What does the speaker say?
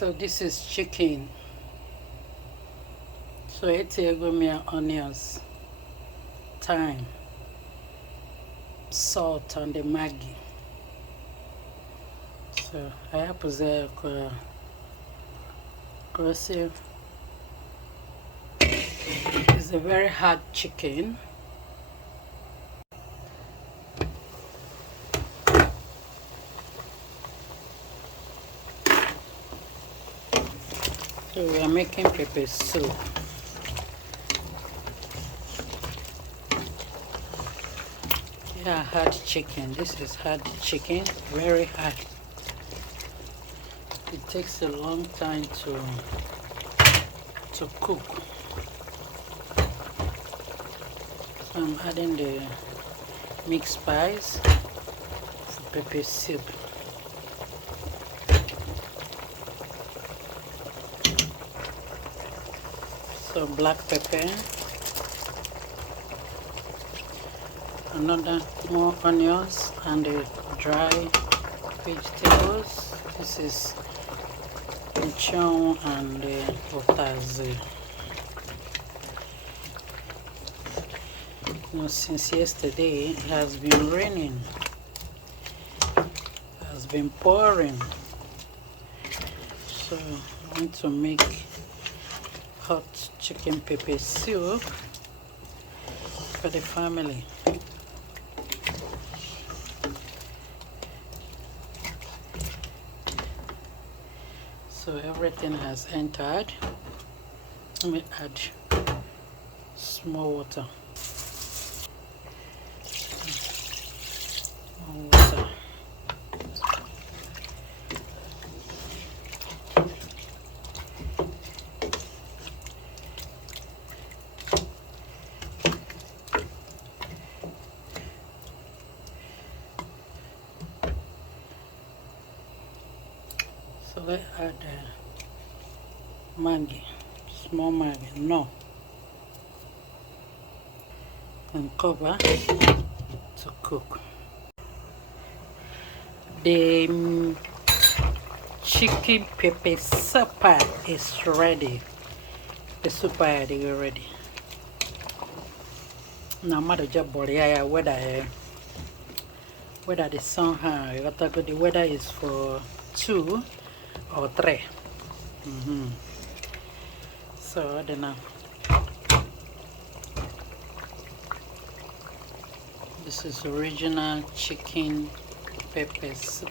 So this is chicken. So it's onions, thyme, salt, and the Maggi. So I have to grocery. It's a very hard chicken. So we are making pepper soup. Yeah, hard chicken. This is hard chicken, very hard. It takes a long time to cook. So I'm adding the mixed spice for pepper soup. So black pepper, another more onions and the dry vegetables. This is lechon and otazi. Since yesterday it has been raining, it has been pouring, so I want to make hot chicken pepper soup for the family. So everything has entered. Let me add small water. So let's add Maggi, small Maggi, no, and cover to cook. The chicken pepper soup is ready. The soup is ready. Now, mother job body, whether the sun the weather is for 2 or 3. So I don't know. This is original chicken pepper soup.